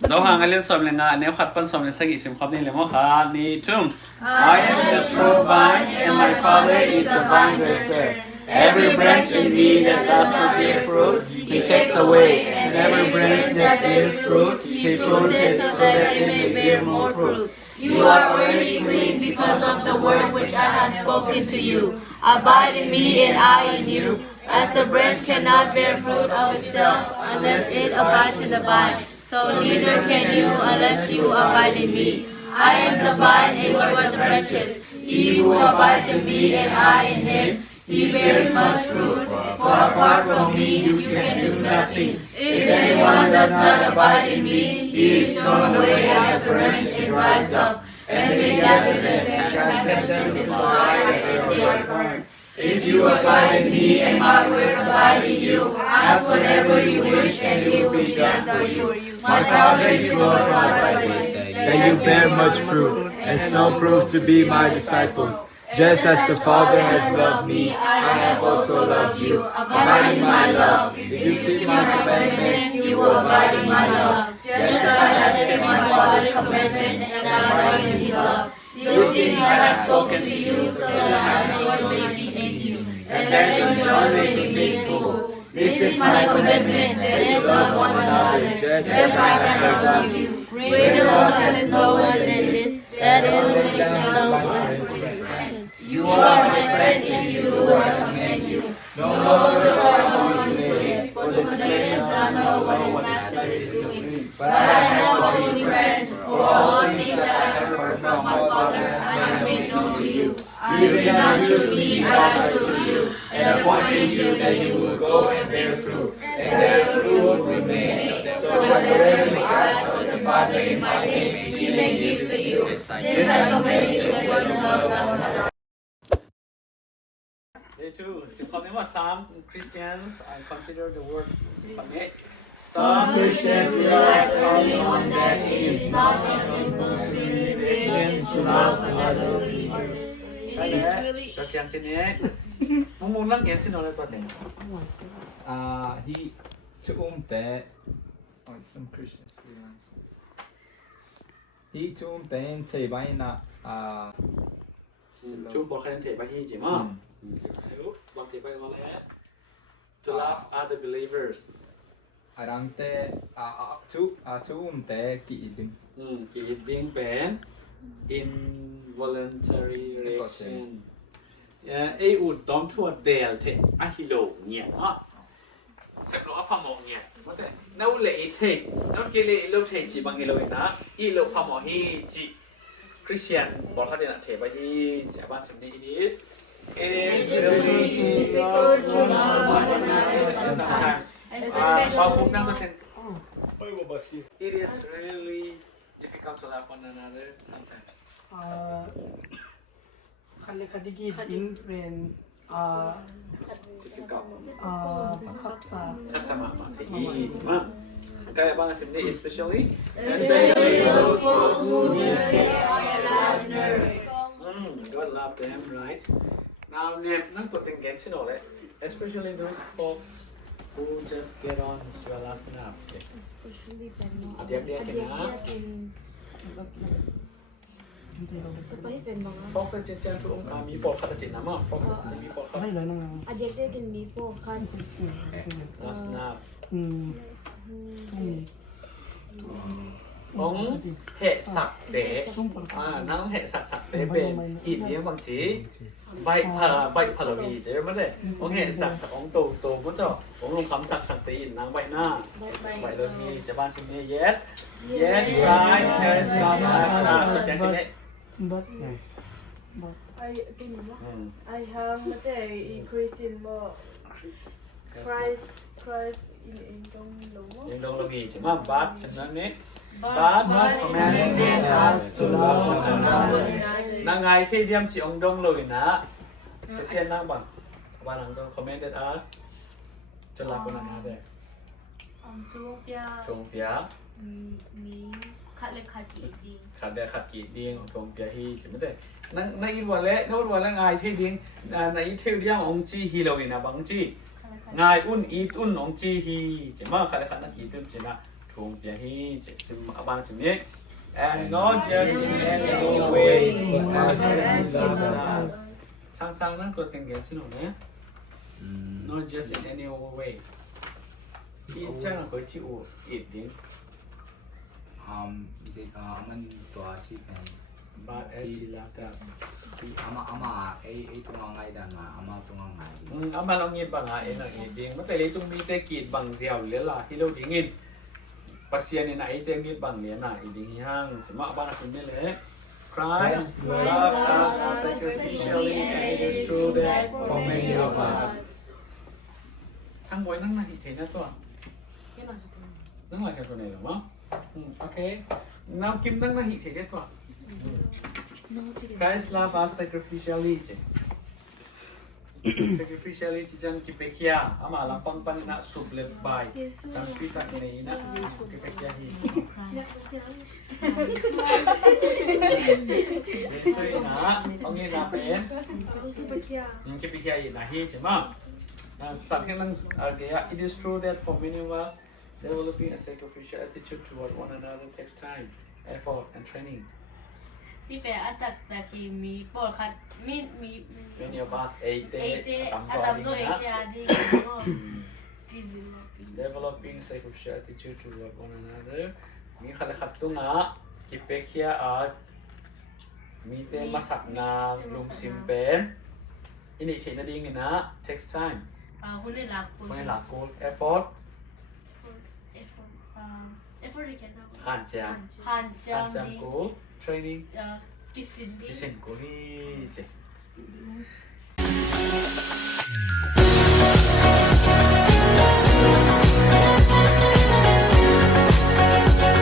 Dấu hàng lên xóm lên ngã nếu khát pan xóm lên sagi sim khắp nên là mốc khát ni tum. I am the true vine and my Father is the vine dresser. Every branch in me that does not bear fruit, He takes away, and every branch that bears fruit, He prunes it so that it may bear more fruit. You are already clean because of the word which I have spoken to you. Abide in me and I in you. As the branch cannot bear fruit of itself unless it abides in the vine, so neither can you unless you abide in me. I am the vine and you are the branches. He who abides in me and I in him, he bears much fruit, for apart from me you can do nothing. If anyone does not abide in me, he is thrown away as a branch is raised up, and they gather them and cast them into the fire, and they are burned. If you abide in me and my words abide in you, ask whatever you wish and it will be done for you. My Father is glorified by this, that you bear much fruit, and so prove to be my disciples. Just as the Father has loved me, I have also loved you. Abide in my love. If you keep my commandments, you will abide in my love. Just as I have kept my Father's commandments and abide in his love. These things I have spoken to you, so that my joy may be in you, and that your joy may be made full. This is my commitment, that you love one another, just as I have loved you. Greater love is no one than this, that is lay down life for his friends. You are my friends if you do what I command you. No longer are you slaves, for the slave does not know what his master is doing. But I have called you friends, for all things that I have heard from my Father I have made known to you. You did not choose me, but I chose you, and appointed you that you will go and bear fruit, and that your fruit will remain, so that whatever you ask of the Father in my name, He may give to you. This I command you, that you love one another. Day 2. Some Christians consider the word some Christians realize early on that it is not an involuntary invitation to love other believers. It is really. Muốn lắng nghe xin nói toàn này. He to that. Oh, some Christians realize. He to that say by na Chú bỏ khai thể bài hi chỉ mà. Bỏ thể bài ngon lẽ. To love other believers. Arante to that kỹ định. Kỹ địnhเป็น involuntary reaction. Ai út đom chua đèl thế à hi lộ nhẹ đó. Xếp lộ phàm mộng nhẹ. Có thể nấu lệ thế, nấu kia lệ lâu thế chỉ bằng cái lỗi đó. I lộ phàm mộng hi chỉ Christian บอกเขาเดี๋ยวนะเทไปที่แจ้บ้านสำนี it is really difficult to love one another sometimes พอพูดนั่งก็เป็นit is really difficult to love one another sometimes คันเลขาธิการดิ้งเป็นทักษะมากที่มากkayak bang sini especially those folks who just get on your last nerve. God love them, right? Now name nang tuh tinggal sini oleh, especially those folks who just get on your last nerve. Especially when Dia kena. Supayaเป็นบาง Folks จะเจอทุกองค์มีปอดขัดจิตนะมั้ง Folks มีปอดขัด ไม่เลยนะ อาเดียได้กันมีพวกกัน last nerve ของเหตุสักเดะนั่งเหตุสักเดะเป็นอินเดียบางทีใบพาราวีใช่ไหมเนี่ยของเหตุสักของโตมันจะของลงคำสักตีนนางใบหน้าใบเลยมีจะบ้านชิมเนี่ยyes guys has come as a gentleman but I have a Christian more Christ inยังดงมีใช่ไหมบัตฉะนั้นเนี่ยBut commanded us to love one another. นางไงที่เดียมจีองดงเลยนะจะเช่นนั่งบังวันนังดง commanded us to love one another. ชงเปียมีขัดเลยขัดกีดดี ขัดเดียขัดกีดเดียงของชงเปียฮีใช่ไหมเด็กนั่งในอีวันเละโน้ตวันละไงที่เดียงในอีเที่ยวเดียงองจีฮีเลยนะบางจีไงอุ่นอีอุ่นองจีฮีใช่ไหมขัดเลยขัดนักกีดตุ้มใช่ไหม thùng bia hi chỉ xem abang xem nhé and not just in any way but as He loved us sangนั่งตัวเต็งเดียวสิหนูเนี่ย not just in any way ที่จ้างเราจิ๋วอีกดิ้ง มันตัวที่เป็น but as He loved us ที่อามาไอ้ตัวไงดันมาอามาตัวไง อามาลองยินบางอ่ะเอ็นอะไรดิ้งมันแต่เลยตรงมีแต่กีดบางเสียวเหลือละที่เราดิ้งยินpasian ni nak ite ngit bang ni nak iding hang sema abang asin le Christ loved us sacrificially and it is true that for many of us ทั้งบอยนั่งนะเห็นนะตัวนั่งหลายชั้นตัวไหนหรอมั้งโอเคน้ำกิมนั่งนะเห็นได้ตัว Christ loved us sacrificially เจ sacrificially ที่จังกิเปเคียอามาลังปังปันนะสุบเล็บใบจังพิตักในนะกิเปเคียฮีเป็นซื้อนะเอางี้นะเป็นกิเปเคียอีนะฮีใช่ไหมสัตว์ที่นั่งเดีย it is true that for many of us developing a sacrificial attitude toward one another takes time effort and training ที่แปลอัตตะคีมีปอดคัดมี many of us เอเต อัตตะโซเอเตอาดีก็developing sacrificial attitude toward one another มีขัดขัดตุ้งะกิเปเคียมีเตมาสักนางลุงซิมเป็นอินิเชนดิ้งนะ takes time คุณได้หลักคุณ ไม่หลักกู effort ที่แค่นั้น หันจัง หันจังดี กู training กิสินดี กิสินกูนี่เจ๊